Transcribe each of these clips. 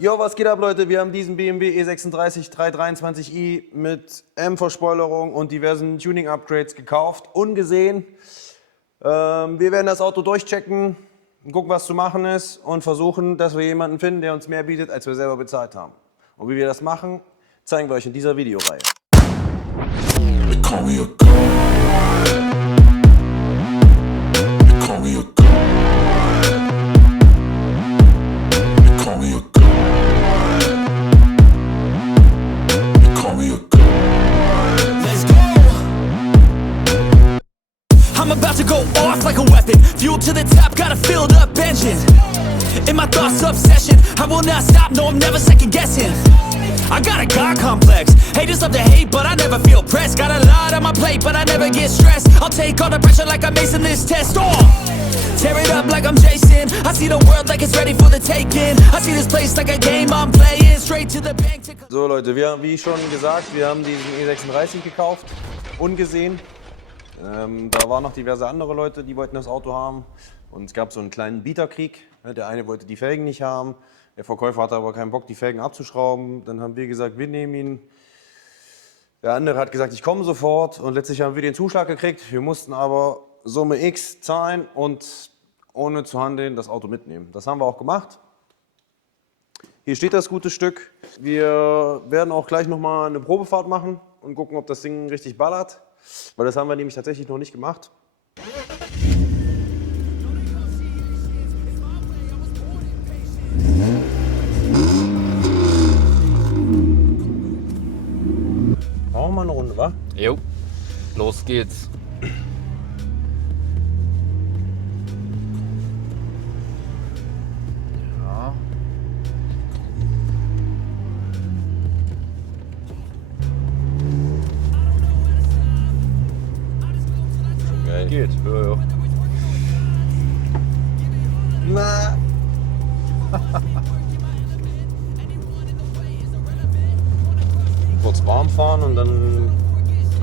Jo, was geht ab, Leute? Wir haben diesen BMW E36 323i mit M-Verspoilerung und diversen Tuning-Upgrades gekauft, ungesehen. Wir werden das Auto durchchecken, gucken, was zu machen ist und versuchen, dass wir jemanden finden, der uns mehr bietet, als wir selber bezahlt haben. Und wie wir das machen, zeigen wir euch in dieser Videoreihe. I'm about to go off like a weapon. Fuel to the top, got a filled up engine. In my thoughts, obsession. I will not stop, no, I'm never second guessing. I got a God complex. Haters love to hate, but I never feel pressed. Got a lot on my plate, but I never get stressed. I'll take all the pressure like I'm acing this test. Tear it up like I'm Jason. I see the world like it's ready for the taking. I see this place like a game I'm playing. Straight to the bank. So Leute, wie schon gesagt, wir haben diesen E36 gekauft, ungesehen. Da waren noch diverse andere Leute, die wollten das Auto haben. Und es gab so einen kleinen Bieterkrieg. Der eine wollte die Felgen nicht haben. Der Verkäufer hatte aber keinen Bock, die Felgen abzuschrauben. Dann haben wir gesagt, wir nehmen ihn. Der andere hat gesagt, ich komme sofort. Und letztlich haben wir den Zuschlag gekriegt. Wir mussten aber Summe X zahlen und ohne zu handeln das Auto mitnehmen. Das haben wir auch gemacht. Hier steht das gute Stück. Wir werden auch gleich nochmal eine Probefahrt machen und gucken, ob das Ding richtig ballert. Weil das haben wir nämlich tatsächlich noch nicht gemacht. Machen wir mal eine Runde, wa? Jo, los geht's. Ja. Geil. Geht. Ja, ja. Na. Kurz warm fahren und dann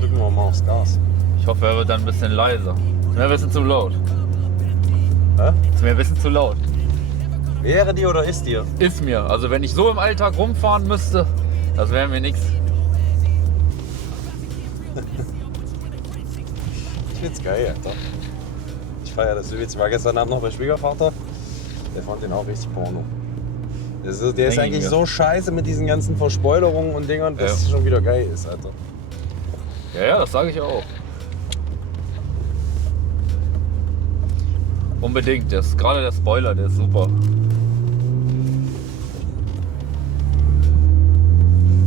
drücken wir mal aufs Gas. Ich hoffe, er wird dann ein bisschen leiser. Ist mir ein bisschen zu laut. Hä? Ist mir ein bisschen zu laut. Wäre dir oder ist dir? Ist mir. Also wenn ich so im Alltag rumfahren müsste, das wäre mir nichts. Ich find's geil, Alter. Ich feier das übelst. Ich war gestern Abend noch bei Schwiegervater. Der fand den auch richtig Porno. Der ist eigentlich so scheiße mit diesen ganzen Verspoilerungen und Dingern, dass es schon wieder geil ist, Alter. Ja, das sage ich auch. Unbedingt. Gerade der Spoiler, der ist super.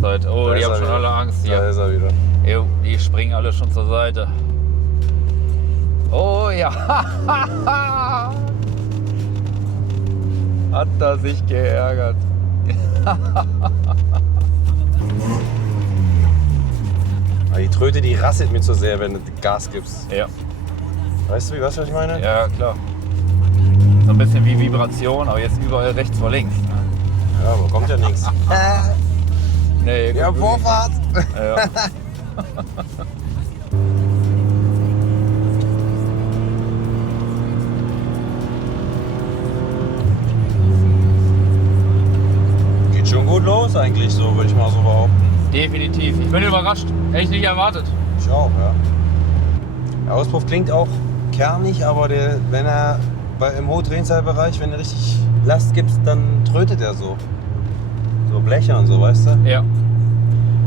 Oh, die haben schon alle Angst hier. Da ist er wieder. Jo, die springen alle schon zur Seite. Oh ja. Hat er sich geärgert. Aber die Tröte, die rasselt mir zu sehr, wenn du Gas gibst. Ja. Weißt du, was ich meine? Ja, klar. So ein bisschen wie Vibration, aber jetzt überall rechts vor links. Ja, aber kommt ja nichts. Nee, Ja, Vorfahrt! Ja. Geht schon gut los eigentlich, so würde ich mal so behaupten. Definitiv. Ich bin überrascht. Hätte ich nicht erwartet. Ich auch, ja. Der Auspuff klingt auch kernig, aber wenn er im Hochdrehzahlbereich, wenn du richtig Last gibst, dann trötet er so. So Blecher und so, weißt du? Ja.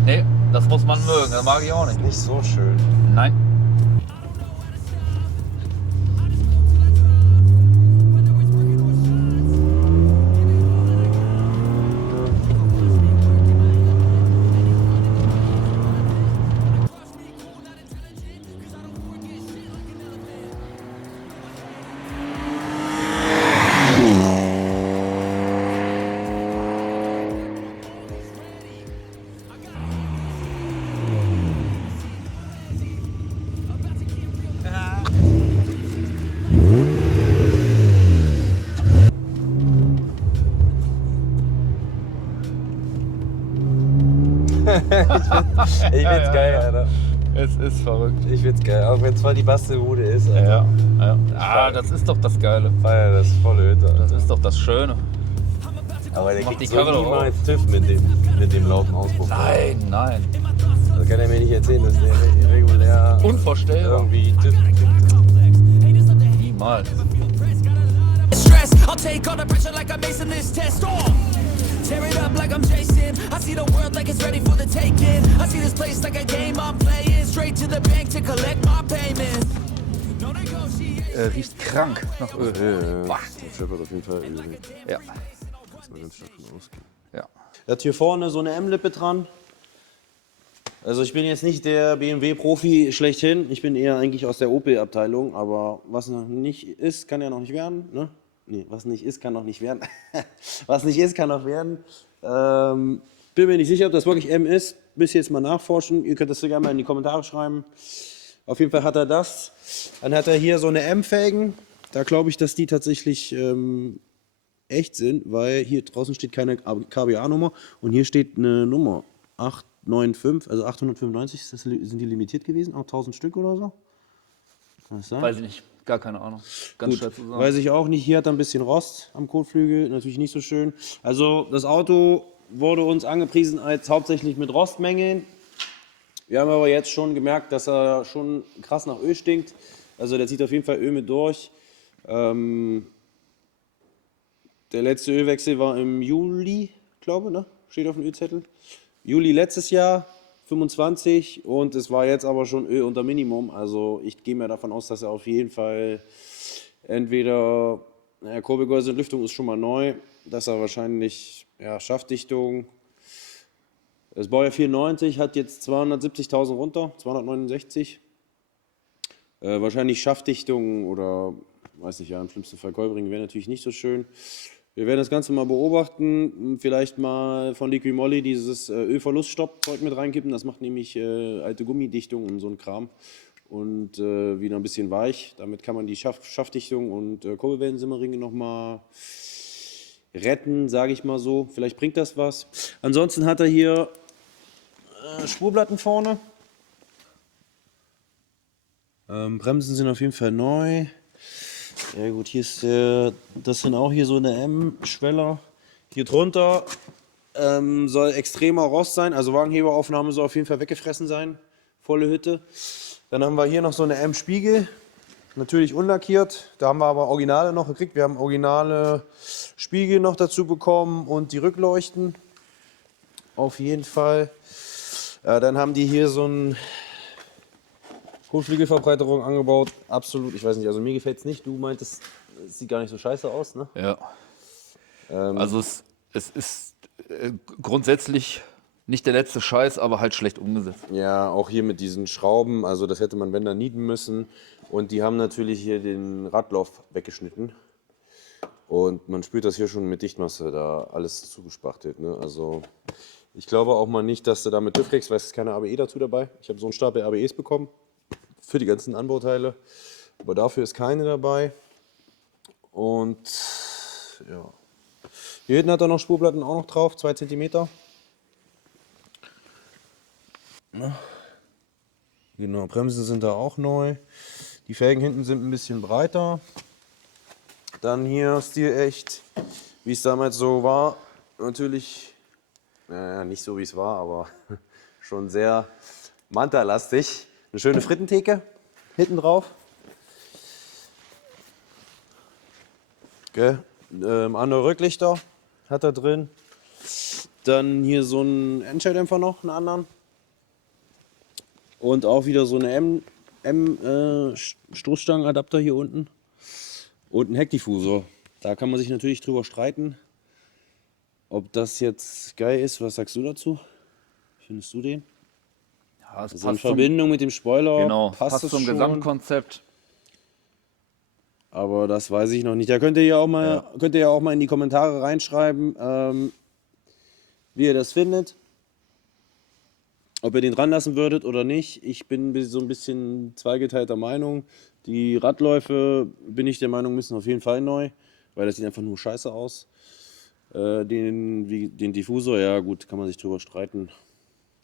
Nee, das muss man mögen. Das mag ich auch nicht. Nicht so schön. Nein. Ich find's geil, Alter. Es ist verrückt. Ich find's geil, auch wenn es zwar die Bastelbude ist. Alter. Ja. Ah, das ist doch das Geile. Feier das volle Hütte. Das ist doch das Schöne. Aber der Mach kriegt die so Karre doch niemals TÜV mit dem lauten Auspuff. Nein, nein. Das kann er mir nicht erzählen, dass der regulär Unvorstellbar. irgendwie TÜV kriegt. Niemals. Stress, I'll take all the pressure like I'm acing this test. Tear it up like I'm Jason. I see the world like it's ready for the taking. I see this place like a game I'm playing. Straight to the bank to collect my payments. No negotiation. Riecht krank nach Öl. Ja, das scheppert auf jeden Fall Öl. Ja. Muss man ganz stark von ausgehen. Ja. Er hat hier vorne so eine M-Lippe dran. Also ich bin jetzt nicht der BMW-Profi schlechthin. Ich bin eher eigentlich aus der Opel-Abteilung. Aber was noch nicht ist, kann ja noch nicht werden. Ne? Nee, was nicht ist, kann noch nicht werden. Was nicht ist, kann noch werden. Bin mir nicht sicher, ob das wirklich M ist. Müsst ihr jetzt mal nachforschen. Ihr könnt das gerne mal in die Kommentare schreiben. Auf jeden Fall hat er das. Dann hat er hier so eine M-Felgen. Da glaube ich, dass die tatsächlich echt sind, weil hier draußen steht keine KBA-Nummer und hier steht eine Nummer 895, also 895 sind die limitiert gewesen, auch 1000 Stück oder so? Kann das sein? Weiß ich nicht. Gar keine Ahnung. Ganz schwer zu sagen. Weiß ich auch nicht. Hier hat er ein bisschen Rost am Kotflügel, natürlich nicht so schön. Also das Auto wurde uns angepriesen als hauptsächlich mit Rostmängeln. Wir haben aber jetzt schon gemerkt, dass er schon krass nach Öl stinkt. Also der zieht auf jeden Fall Öl mit durch. Der letzte Ölwechsel war im Juli, glaube ich, ne? Steht auf dem Ölzettel. Juli letztes Jahr, 25, und es war jetzt aber schon Öl unter Minimum. Also ich gehe mir davon aus, dass er auf jeden Fall entweder, Kurbelgehäuse und Lüftung ist schon mal neu, dass er wahrscheinlich, Schaftdichtung, das Baujahr 94 hat jetzt 270.000 runter, 269. Wahrscheinlich Schaftdichtung oder, weiß nicht, im schlimmsten Fall Kolbring wäre natürlich nicht so schön. Wir werden das Ganze mal beobachten, vielleicht mal von Liqui Moly dieses Ölverluststoppzeug mit reinkippen. Das macht nämlich alte Gummidichtung und so ein Kram und wieder ein bisschen weich. Damit kann man die Schaftdichtung und Kurbelwellensimmeringe nochmal retten, sage ich mal so. Vielleicht bringt das was. Ansonsten hat er hier Spurplatten vorne. Bremsen sind auf jeden Fall neu. Ja gut, hier ist das sind auch hier so eine M-Schweller. Hier drunter soll extremer Rost sein, also Wagenheberaufnahme soll auf jeden Fall weggefressen sein. Volle Hütte. Dann haben wir hier noch so eine M-Spiegel, natürlich unlackiert. Da haben wir aber Originale noch gekriegt. Wir haben originale Spiegel noch dazu bekommen und die Rückleuchten. Auf jeden Fall. Dann haben die hier so ein Kotflügelverbreiterung angebaut, absolut, ich weiß nicht, also mir gefällt es nicht, du meintest, es sieht gar nicht so scheiße aus, ne? Ja. Also es ist grundsätzlich nicht der letzte Scheiß, aber halt schlecht umgesetzt. Ja, auch hier mit diesen Schrauben, also das hätte man, wenn dann, nieten müssen. Und die haben natürlich hier den Radlauf weggeschnitten. Und man spürt das hier schon mit Dichtmasse, da alles zugespachtelt, ne? Also ich glaube auch mal nicht, dass du da mit TÜV kriegst, weil es ist keine ABE dazu dabei. Ich habe so einen Stapel ABEs bekommen. Für die ganzen Anbauteile, aber dafür ist keine dabei. Und ja, hier hinten hat er noch Spurplatten auch noch drauf, 2 cm. Genau, Bremsen sind da auch neu. Die Felgen hinten sind ein bisschen breiter. Dann hier stilecht, wie es damals so war. Natürlich, nicht so wie es war, aber schon sehr Manta-lastig. Eine schöne Frittentheke hinten drauf. Okay. Andere Rücklichter hat er drin. Dann hier so einen Endschalldämpfer noch, einen anderen. Und auch wieder so eine Stoßstangenadapter hier unten. Und ein Heckdiffusor. Da kann man sich natürlich drüber streiten, ob das jetzt geil ist. Was sagst du dazu? Findest du den? Ja, es Also in Verbindung mit dem Spoiler genau, passt es zum schon. Gesamtkonzept. Aber das weiß ich noch nicht. Da könnt ihr ja auch mal in die Kommentare reinschreiben, wie ihr das findet. Ob ihr den dran lassen würdet oder nicht. Ich bin so ein bisschen zweigeteilter Meinung. Die Radläufe, bin ich der Meinung, müssen auf jeden Fall neu, weil das sieht einfach nur scheiße aus. Den Diffusor, ja gut, kann man sich drüber streiten.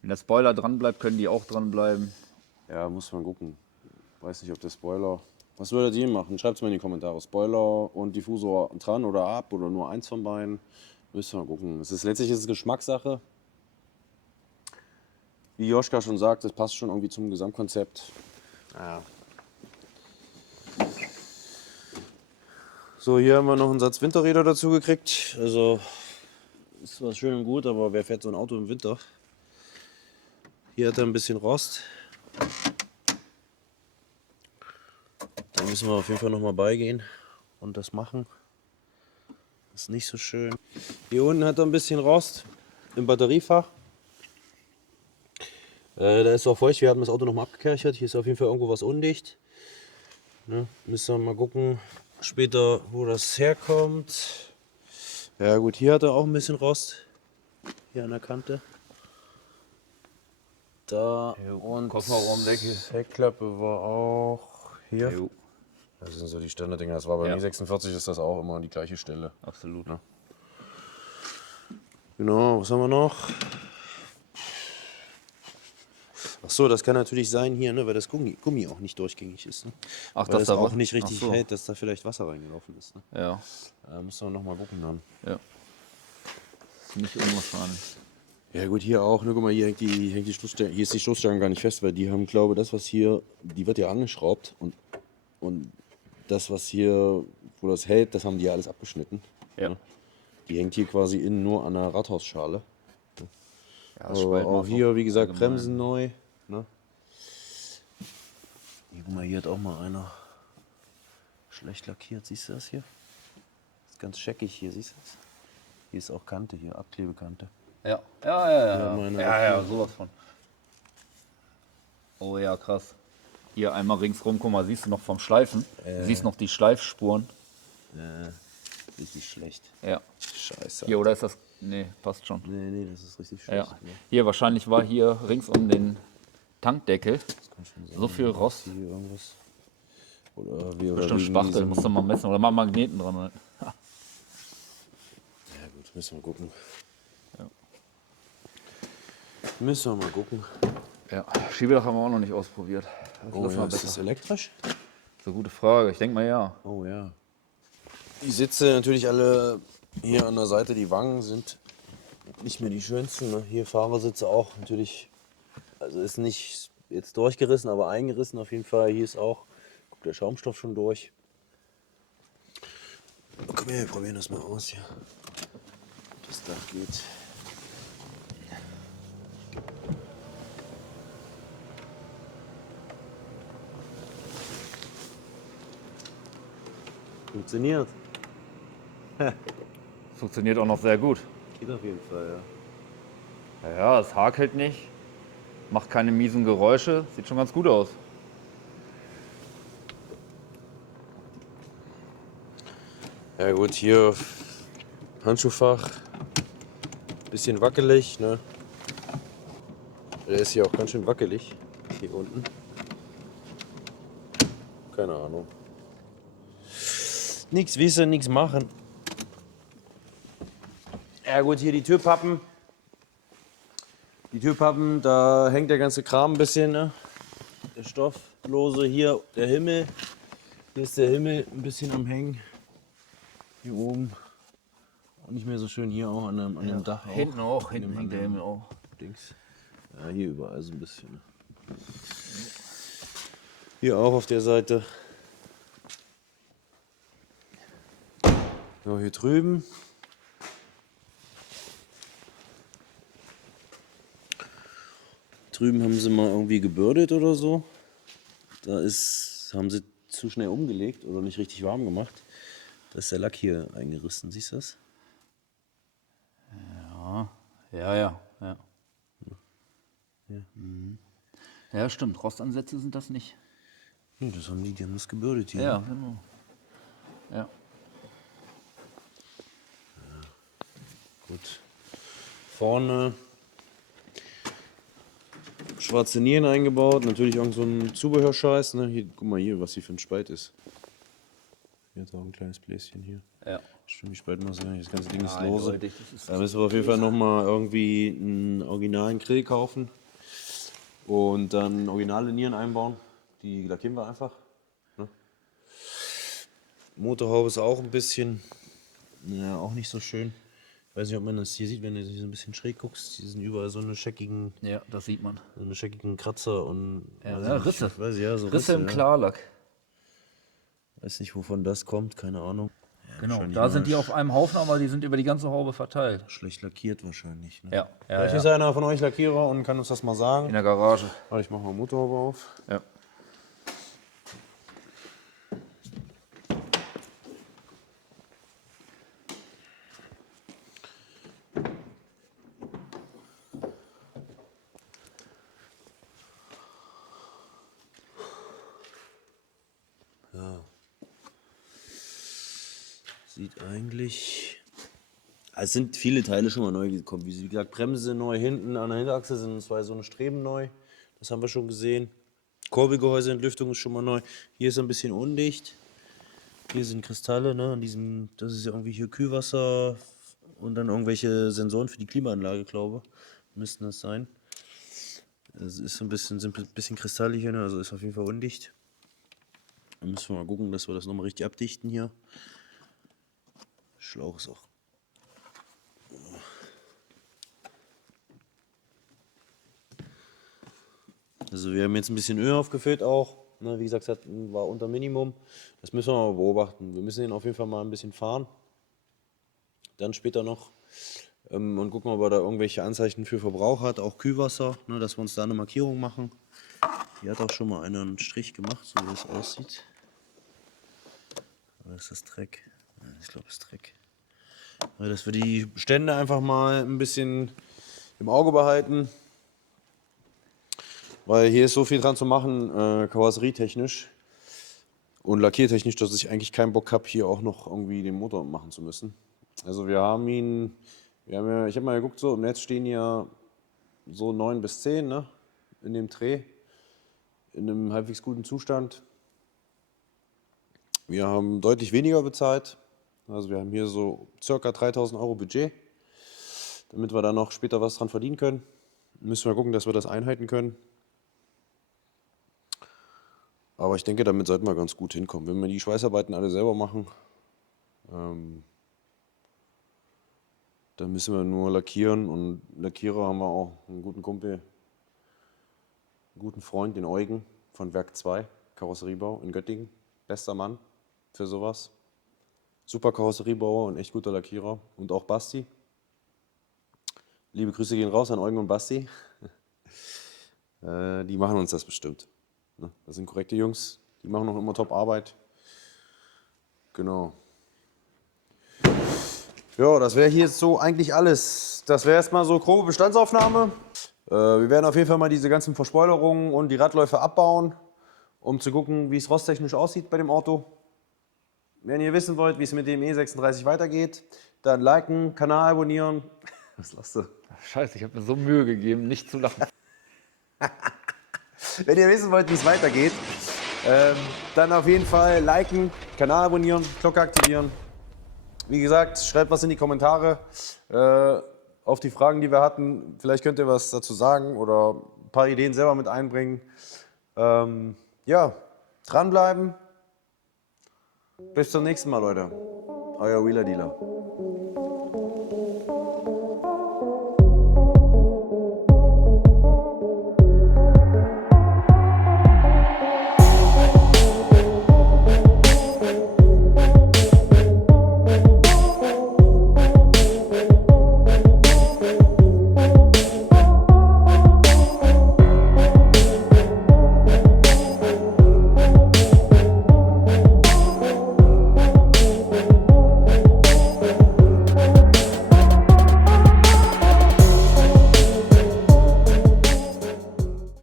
Wenn der Spoiler dran bleibt, können die auch dran bleiben. Ja, muss man gucken. Weiß nicht, ob der Spoiler... Was würdet ihr machen? Schreibt es mal in die Kommentare. Spoiler und Diffusor dran oder ab oder nur eins von beiden. Müssen wir mal gucken. Letztlich ist es Geschmackssache. Wie Joschka schon sagt, das passt schon irgendwie zum Gesamtkonzept. Ja. So, hier haben wir noch einen Satz Winterräder dazu gekriegt. Also ist zwar schön und gut, aber wer fährt so ein Auto im Winter? Hier hat er ein bisschen Rost. Da müssen wir auf jeden Fall noch mal beigehen und das machen. Das ist nicht so schön. Hier unten hat er ein bisschen Rost im Batteriefach. Da ist auch feucht. Wir haben das Auto noch mal abgekerchert. Hier ist auf jeden Fall irgendwo was undicht. Ne? Müssen wir mal gucken später, wo das herkommt. Ja gut, hier hat er auch ein bisschen Rost. Hier an der Kante. Da und Heckklappe war auch hier. Jo, Das sind so die Standarddinger. Das war bei Ja. mir 46 ist das auch immer an die gleiche Stelle. absolut. Ja. Genau, was haben wir noch? Ach so, das kann natürlich sein hier, ne, weil das Gummi auch nicht durchgängig ist. Ne? Ach, Weil dass das da auch was- nicht richtig ach so. hält, dass da vielleicht Wasser reingelaufen ist. Ne? Ja, Da müssen wir noch mal gucken dann. ja. Ist nicht unwahrscheinlich. Ja gut, hier auch. Ne, guck mal, hier hängt die Stoßstange. Hier ist die Stoßstange gar nicht fest, weil die haben, glaube ich, das, was hier, die wird ja angeschraubt und das, was hier, wo das hält, das haben die ja alles abgeschnitten. Ja. Die hängt hier quasi innen nur an der Rathausschale. Ja, Aber auch hier, wie gesagt, allgemein. Bremsen neu. Ne? Hier, guck mal, hier hat auch mal einer schlecht lackiert. Siehst du das hier? Das ist ganz scheckig hier, siehst du das? Hier ist auch Kante, hier, Abklebekante. Ja, ja. Ja, meine Ja, sowas von. Oh ja, krass. Hier einmal ringsrum, guck mal, siehst du noch vom Schleifen. Du siehst noch die Schleifspuren. Richtig schlecht. Ja. Scheiße. Hier, oder ist das. Nee, passt schon. Nee, das ist richtig schlecht. Ja. Hier, wahrscheinlich war hier rings um den Tankdeckel so viel Rost. Hier irgendwas. Oder wie oder Bestimmt wegen Spachtel, diesem- musst du mal messen. Oder mal Magneten dran. halten. Ja gut, müssen wir gucken. Ja. Müssen wir mal gucken. Ja, Schiebedach haben wir auch noch nicht ausprobiert. Das Oh lassen wir ja, ist besser. das elektrisch? Das ist eine gute Frage. Ich denke mal ja. Oh ja. Die Sitze natürlich alle hier an der Seite, die Wangen sind nicht mehr die schönsten. Ne? Hier Fahrersitze auch natürlich, also ist nicht jetzt durchgerissen, aber eingerissen auf jeden Fall. Hier ist auch, guck, der Schaumstoff schon durch. Oh, komm her, wir probieren das mal aus hier. Ob das da geht. Funktioniert. Funktioniert auch noch sehr gut. Geht auf jeden Fall, ja. Ja, es hakelt nicht. Macht keine miesen Geräusche. Sieht schon ganz gut aus. Ja gut, hier Handschuhfach, bisschen wackelig, ne? Der ist hier auch ganz schön wackelig, hier unten. Keine Ahnung. Nichts wissen, nichts machen. Ja gut, hier die Türpappen. Die Türpappen, da hängt der ganze Kram ein bisschen, ne? Der Stofflose, hier der Himmel. Hier ist der Himmel ein bisschen am Hängen. Hier oben. Und nicht mehr so schön hier auch an dem Dach. Hinten auch. Hinten Hinten hängt der Himmel auch. Dings. Ja, hier überall so ein bisschen. Hier auch auf der Seite. Ja, hier drüben. Drüben haben sie mal irgendwie gebürdet oder so. Haben sie zu schnell umgelegt oder nicht richtig warm gemacht. Da ist der Lack hier eingerissen, siehst du das? Ja. Mhm. Ja, stimmt. Rostansätze sind das nicht. Nee, die haben das gebürdet hier. Ja, genau. Ja. Gut. Vorne schwarze Nieren eingebaut, natürlich irgend so ein Zubehörscheiß. Ne? Hier, guck mal hier, was hier für ein Spalt ist. Hier hat auch ein kleines Bläschen hier. Ja. Stimmt, die Spaltmasse, das ganze Ding ist lose. Eindeutig, das ist- Da müssen wir auf jeden Fall nochmal irgendwie einen originalen Grill kaufen und dann originale Nieren einbauen. Die lackieren wir einfach. Ne? Motorhaube ist auch ein bisschen, naja, auch nicht so schön. weiß nicht, ob man das hier sieht, wenn du so ein bisschen schräg guckst. Hier sind überall so eine scheckigen Kratzer und Risse. So Risse im Klarlack. Weiß nicht, wovon das kommt, keine Ahnung. Ja, Genau, da sind die auf einem Haufen, aber die sind über die ganze Haube verteilt. Schlecht lackiert wahrscheinlich. Ne? Ja, Vielleicht ist einer von euch Lackierer und kann uns das mal sagen. In der Garage. Warte, ich mach mal Motorhaube auf. Ja. Sieht eigentlich. Es sind viele Teile schon mal neu gekommen. Wie gesagt, Bremse neu, hinten an der Hinterachse sind zwei so eine Streben neu. Das haben wir schon gesehen. Kurbelgehäuse, Entlüftung ist schon mal neu. Hier ist ein bisschen undicht. Hier sind Kristalle, ne? Das ist ja irgendwie hier Kühlwasser und dann irgendwelche Sensoren für die Klimaanlage, glaube ich. Müssten das sein. Es ist sind ein bisschen Kristalle hier, ne? Also ist auf jeden Fall undicht. Dann müssen wir mal gucken, dass wir das nochmal richtig abdichten hier. Schlauch ist auch. Also wir haben jetzt ein bisschen Öl aufgefüllt auch. Ne, wie gesagt, das war unter Minimum. Das müssen wir mal beobachten. Wir müssen ihn auf jeden Fall mal ein bisschen fahren. Dann später noch. Und gucken, ob er da irgendwelche Anzeichen für Verbrauch hat. Auch Kühlwasser, ne, dass wir uns da eine Markierung machen. Hier hat auch schon mal einer einen Strich gemacht, so wie es aussieht. Oder ist das Dreck? Ich glaube, es ist Dreck. Dass wir die Stände einfach mal ein bisschen im Auge behalten. Weil hier ist so viel dran zu machen, karosserietechnisch und lackiertechnisch, dass ich eigentlich keinen Bock habe, hier auch noch irgendwie den Motor machen zu müssen. Also ich habe mal geguckt, so im Netz stehen ja so 9 bis 10, ne, in dem Dreh, in einem halbwegs guten Zustand. Wir haben deutlich weniger bezahlt. Also wir haben hier so ca. 3.000 Euro Budget, damit wir da noch später was dran verdienen können. Müssen wir gucken, dass wir das einhalten können. Aber ich denke, damit sollten wir ganz gut hinkommen. Wenn wir die Schweißarbeiten alle selber machen, dann müssen wir nur lackieren. Und Lackierer haben wir auch einen guten Kumpel, einen guten Freund, den Eugen von Werk 2, Karosseriebau in Göttingen. Bester Mann für sowas. Super Karosseriebauer und echt guter Lackierer. Und auch Basti. Liebe Grüße gehen raus an Eugen und Basti. Die machen uns das bestimmt. Das sind korrekte Jungs. Die machen noch immer top Arbeit. Genau. Ja, das wäre hier jetzt so eigentlich alles. Das wäre erstmal so grobe Bestandsaufnahme. Wir werden auf jeden Fall mal diese ganzen Verspoilerungen und die Radläufe abbauen, um zu gucken, wie es rosttechnisch aussieht bei dem Auto. Wenn ihr wissen wollt, wie es mit dem E36 weitergeht, dann liken, Kanal abonnieren. Was lachst du? Scheiße, ich habe mir so Mühe gegeben, nicht zu lachen. Wenn ihr wissen wollt, wie es weitergeht, dann auf jeden Fall liken, Kanal abonnieren, Glocke aktivieren. Wie gesagt, schreibt was in die Kommentare auf die Fragen, die wir hatten. Vielleicht könnt ihr was dazu sagen oder ein paar Ideen selber mit einbringen. Ja, dranbleiben. Bis zum nächsten Mal, Leute. Euer Wheeler Dealer.